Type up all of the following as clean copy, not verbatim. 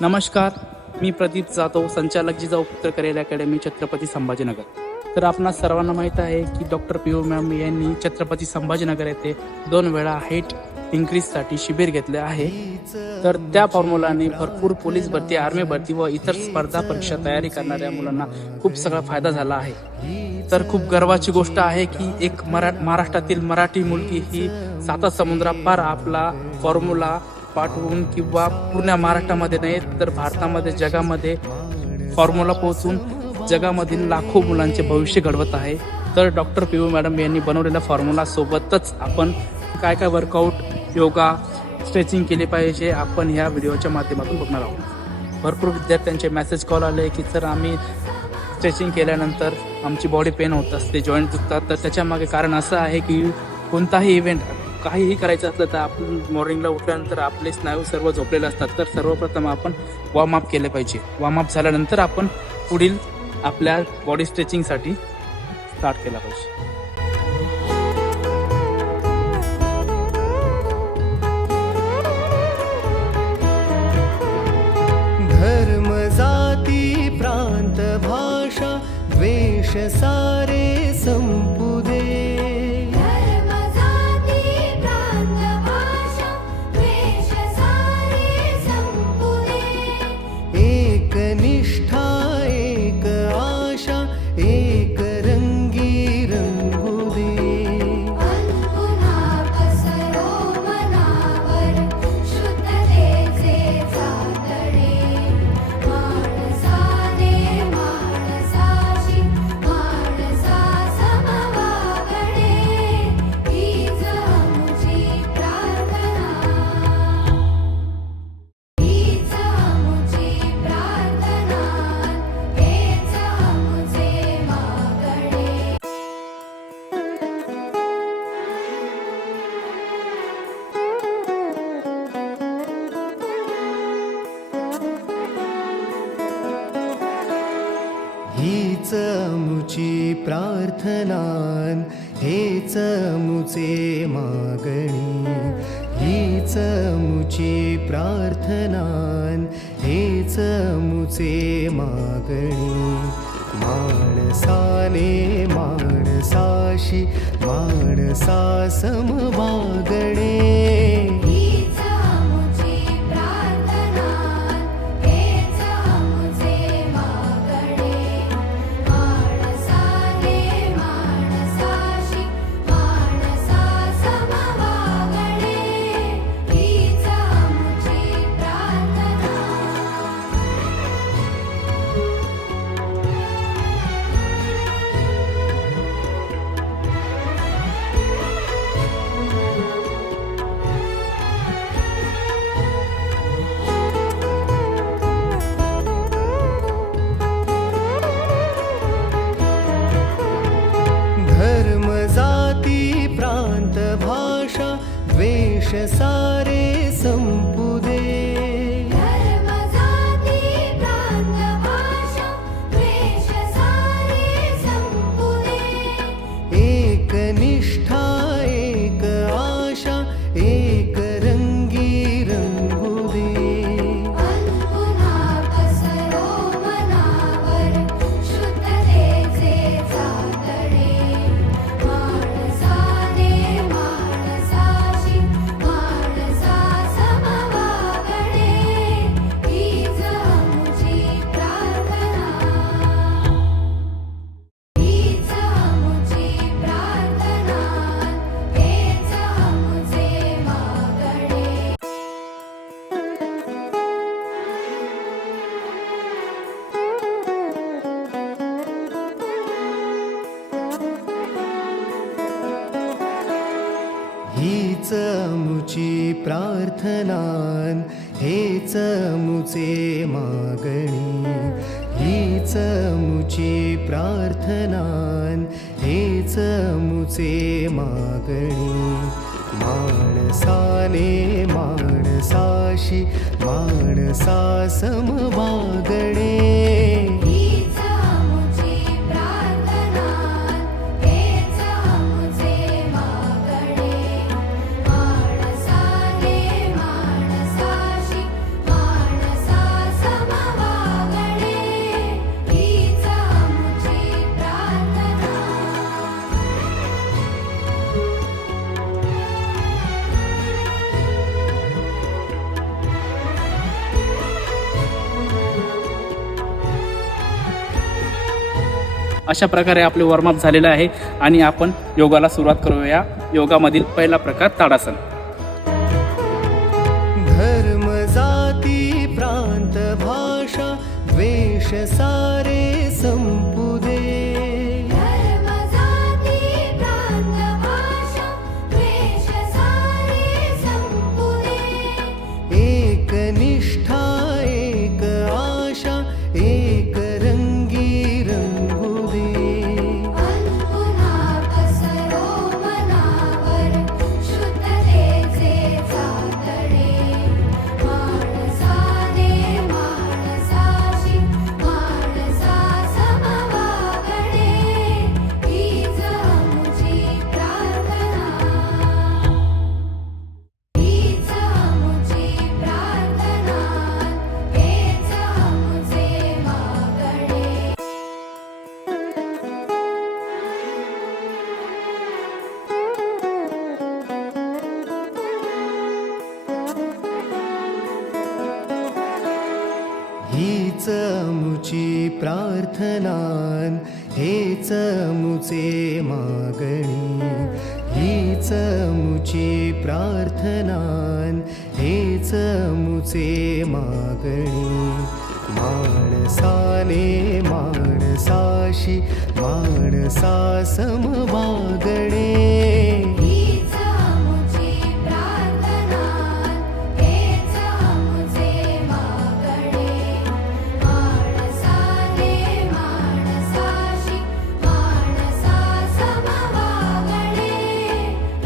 नमस्कार, मी प्रदीप जाधव, संचालक जिजाऊ पुत्र करिअर अकॅडमी, छत्रपती संभाजीनगर. तर आपणा सर्वांना माहीत आहे की डॉक्टर पी.ओ. मॅम यांनी छत्रपती संभाजीनगर येथे 2 वेळा हाईट इन्क्रीजसाठी शिबिर घेतले आहे. तर त्या फॉर्म्युलाने भरपूर पोलीस भरती, आर्मी भरती व इतर स्पर्धा परीक्षा तयारी करणाऱ्या मुलांना खूप सगळा फायदा झाला आहे. तर खूप गर्वाची गोष्ट आहे की एक महाराष्ट्रातील मराठी मुलगी ही 7 समुद्रापार आपला फॉर्म्युला पाठवून किंवा पूर्ण महाराष्ट्रामध्ये नाही तर भारतामध्ये, जगामध्ये फॉर्म्युला पोहोचून जगामधील लाखो मुलांचे भविष्य घडवत आहे. तर डॉक्टर पी.ओ. मॅडम यांनी बनवलेल्या फॉर्म्युला सोबतच आपण काय काय वर्कआउट, योगा, स्ट्रेचिंग केले पाहिजे आपण ह्या व्हिडिओच्या माध्यमातून बघणार आहोत. भरपूर विद्यार्थ्यांचे मेसेज कॉल आले की सर आम्ही स्ट्रेचिंग केल्यानंतर आमची बॉडी पेन होत असते, जॉईंट दुखतात. तर त्याच्यामागे कारण असं आहे की कोणताही इव्हेंट, काहीही करायचं असलं तर आपण मॉर्निंगला उठल्यानंतर आपले स्नायू सर्व झोपलेले असतात. तर सर्वप्रथम आपण वॉर्मअप केले पाहिजे. वॉर्मअप झाल्यानंतर आपण पुढील आपल्या बॉडी स्ट्रेचिंगसाठी स्टार्ट केला पाहिजे. धर्म, जाती, प्रांत, भाषा, द्वेष सारे संपू दे. धर्म, जाती, प्रांत, भाषा, द्वेष सारे संपू दे. एक निष्ठा, एक आशा, एक रंगी रंगू दे. पुन्हा पसरो मनावर शुद्धतेचे चांदणे. माणसाने माणसाशी माणसा समवागणे. हीच आमची प्रार्थना. हीच आमची प्रार्थना. हेच आमचे मागणे. हीच मुची प्रार्थनान, हेच मुचे मागणी. हीच मुची प्रार्थनान, हेच मुचे मागणी. माणसाने माणसाशी माणसा समवागणे. हीच आमची प्रार्थना. हेच आमचे मागणे. माणसाने माणसाशी माणसा समवागणे. हीच आमची प्रार्थना. धर्म, जाती, प्रांत, भाषा, द्वेष सारे संपू दे. धर्म, जाती, प्रांत, भाषा, द्वेष सारे संपू दे. एक निष्ठा, एक आशा, एक रंगी रंगू दे. पुन्हा पसरो मनावर शुद्धतेचे चांदणे. माणसाने माणसाशी माणसा समवागणे. हीच आमची प्रार्थना. हीच आमची प्रार्थना. हेच आमचे मागणे. हीच मुची प्रार्थनान, हेच मुचे मागणी. हीच मुची प्रार्थनान, हेच मुचे मागणी. माणसाने माणसाशी माणसा समवागणे. हीच आमची प्रार्थना. हेच आमचे मागणे. माणसाने माणसाशी माणसा अशा प्रकारे आपले वॉर्मअप झालेलं आहे आणि आपण योगाला सुरुवात करूया. योगामधील पहिला प्रकार ताडासन. धर्म जाती प्रांत भाषा द्वेष सारे संपू दे. धर्म जाती प्रांत भाषा द्वेष सारे संपू दे. एक निष्ठा एक आशा एक रंगी रंगू दे. पुन्हा पसरो मनावर शुद्धतेचे चांदणे. माणसाने माणसाशी माणसा समवागणे. हीच आमची प्रार्थना. हीच आमची प्रार्थना. हेच आमचे मागणे. हीच अमुची प्रार्थनान हेच अमुचे मागणी. हीच अमुची प्रार्थनान हेच अमुचे मागणी. माणसाने माणसाशी माणसा समवागणे. हीच आमची प्रार्थना. हेच आमचे मागणे. माणसाने माणसाशी माणसा समवागणे.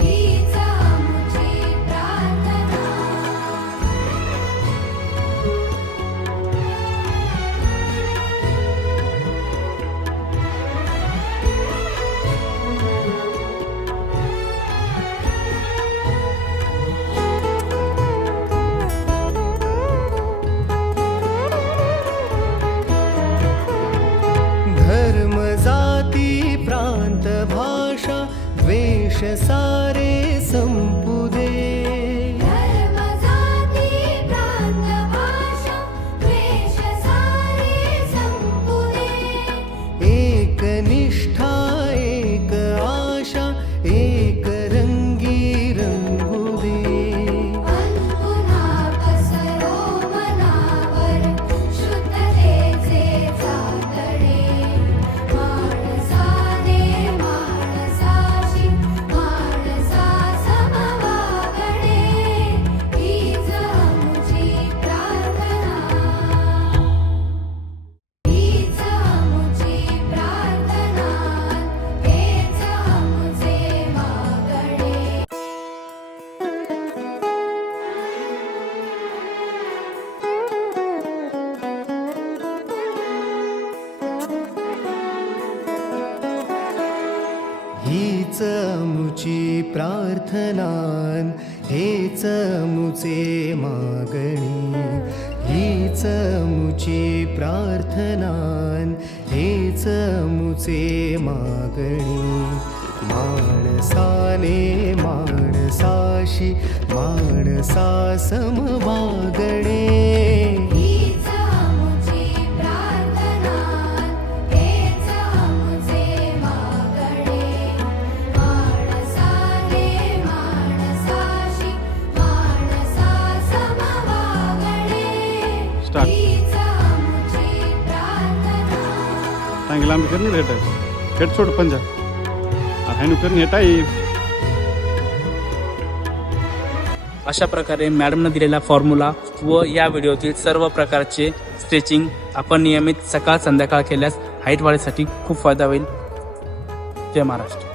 हीच आमची प्रार्थना. धर्म जाती प्रांत भाषा द्वेष सारे संपू दे. धर्म जाती प्रांत भाषा द्वेष सारे संपू दे. एक निष्ठा एक आशा एक रंगी रंगू दे. पुन्हा पसरो मनावर शुद्धतेचे चांदणे. माणसाने माणसाशी माणसा समवागणे. हीच आमची प्रार्थना. हीच आमची प्रार्थना. हेच आमचे मागणे. हीच अमुची प्रार्थनान हेच अमुचे मागणी. हीच अमुची प्रार्थनान हेच अमुचे मागणी. माणसाने माणसाशी माणसा समवागणे. हीच आमची प्रार्थना. हेच आमचे मागणे. माणसाने माणसाशी माणसा समवागणे. स्टार्ट. हीच आमची प्रार्थना. टांग लांब कर नहीं बेटा. हेड छोड़ पंजा और हैंड कर नहीं हटाई. अशा प्रकारे मॅडमनं दिलेला फॉर्म्युला व या व्हिडिओतील सर्व प्रकारचे स्ट्रेचिंग आपण नियमित सकाळ संध्याकाळ केल्यास हाईट वाढीसाठी खूप फायदा होईल. जय महाराष्ट्र.